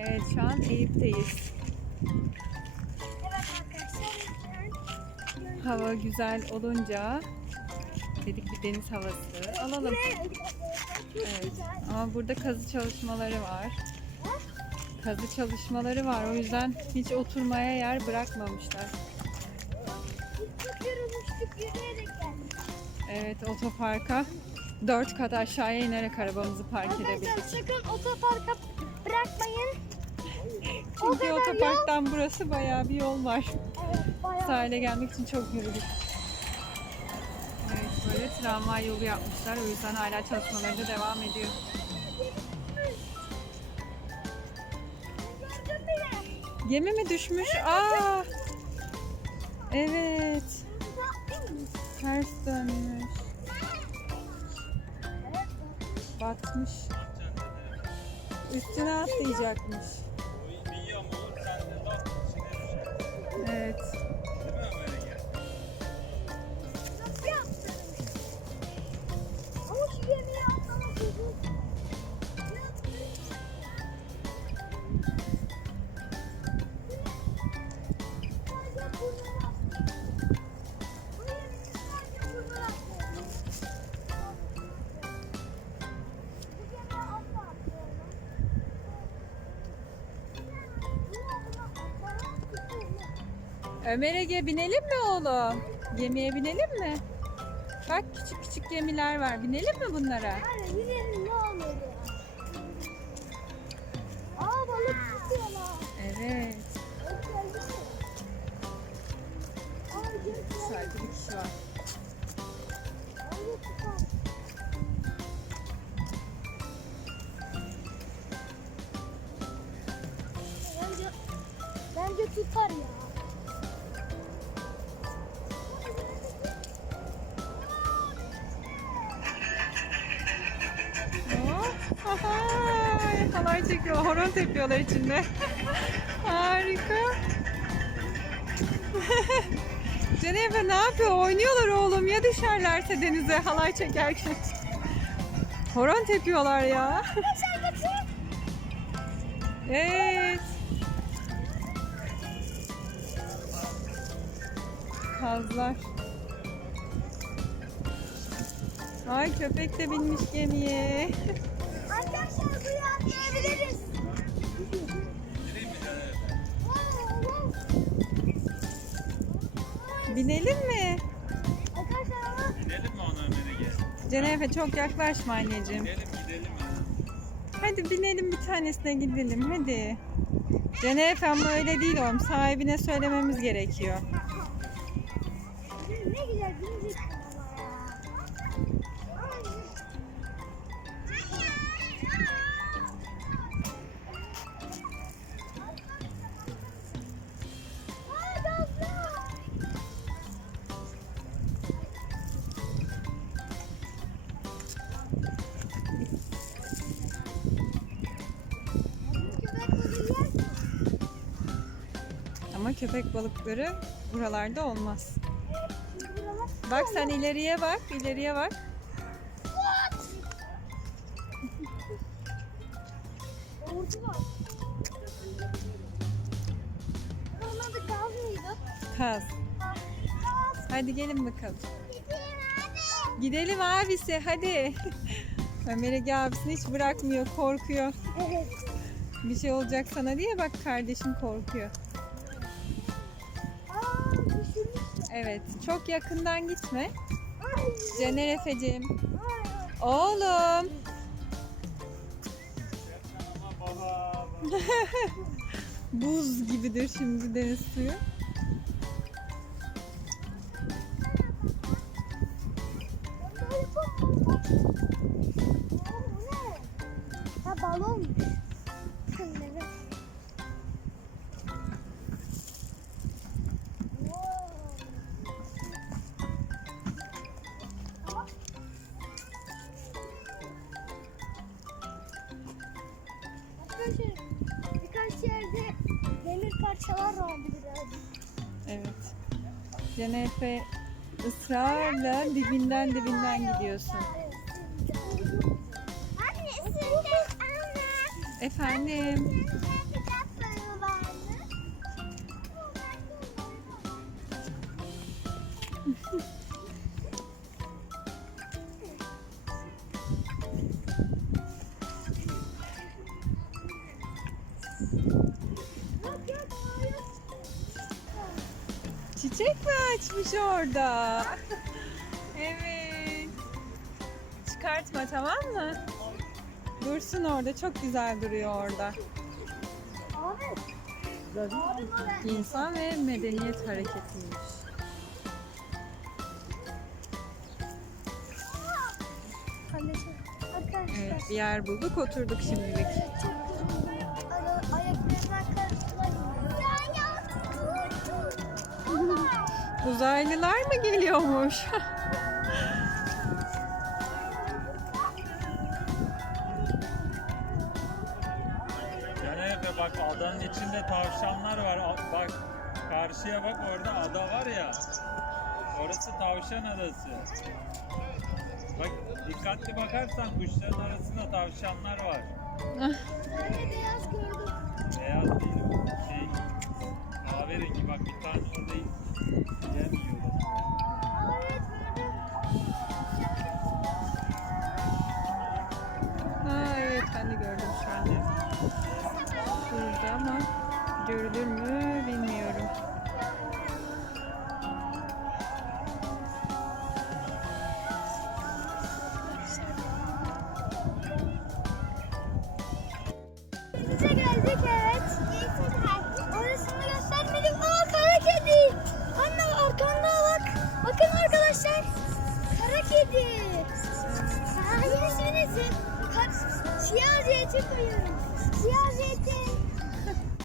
Evet şu an Eyüp'teyiz. Hava güzel olunca dedik bir deniz havası alalım. Evet. Ama burada kazı çalışmaları var. Kazı çalışmaları var. O yüzden hiç oturmaya yer bırakmamışlar. Evet otoparka 4 kat aşağıya inerek arabamızı park Arkadaşlar edebildik. sakın otoparka bırakmayın. O Çünkü otoparktan burası bayağı bir yol var. Evet, bayağı. Sahile gelmek için çok yürüdük. Evet böyle tramvay yolu yapmışlar. O yüzden hala çalışmaları da devam ediyor. Gemi mi düşmüş? Aa! Evet. Ters dönmüş. Batmış. Üstüne atlayacakmış. Evet. Ömer Ege binelim mi oğlum? Gemiye binelim mi? Bak küçük küçük gemiler var. Binelim mi bunlara? Anne binelim ne olur ya. Aa balık tutuyorlar. Evet. Sadece bir kişi var. Bence, bence tutar ya. Ay, halay çekiyor. Horon tepiyorlar içinde. Harika. Cenevre ne yapıyor? Oynuyorlar oğlum. Ya düşerlerse denize halay çekerken. Horon tepiyorlar ya. Evet. Kazlar. Ay köpek de binmiş gemiye. Arkadaşlar buraya atlayabiliriz. Binelim mi? Arkadaşlar ama Gidelim mi ona Ömer'e gel? Cenefe çok yaklaşma anneciğim. Gidelim gidelim. Hadi binelim bir tanesine gidelim hadi. Cenefe ama öyle değil oğlum. Sahibine söylememiz gerekiyor. ne güzel binecek Ama köpek balıkları buralarda olmaz. Bak sen ileriye bak, ileriye bak. Kaz. Hadi gelin bakalım. Gidelim abisi hadi. Ömer Ege abisini hiç bırakmıyor, korkuyor. Bir şey olacak sana diye bak kardeşim korkuyor. Evet, çok yakından gitme. Cener Efe'cim. Oğlum. Buz gibidir şimdi deniz suyu. Parçalar vardı biraz. Evet. Cener Efe ısrarla dibinden dibinden gidiyorsun. Efendim. Çiçek mi açmış orada? evet. Çıkartma tamam mı? Dursun orada. Çok güzel duruyor orada. İnsan ve medeniyet hareketiymiş. Evet bir yer bulduk oturduk şimdilik. Çok Uzaylılar mı geliyormuş? Yani Efe bak adanın içinde tavşanlar var. Bak karşıya bak orada ada var ya. Orası tavşan adası. Bak dikkatli bakarsan kuşların arasında tavşanlar var. De beyaz gördüm. Beyaz değil o şey kahverengi bak bir tane orada ha evet ben de gördüm şu an. Burada ama görülür mü Aa, ismi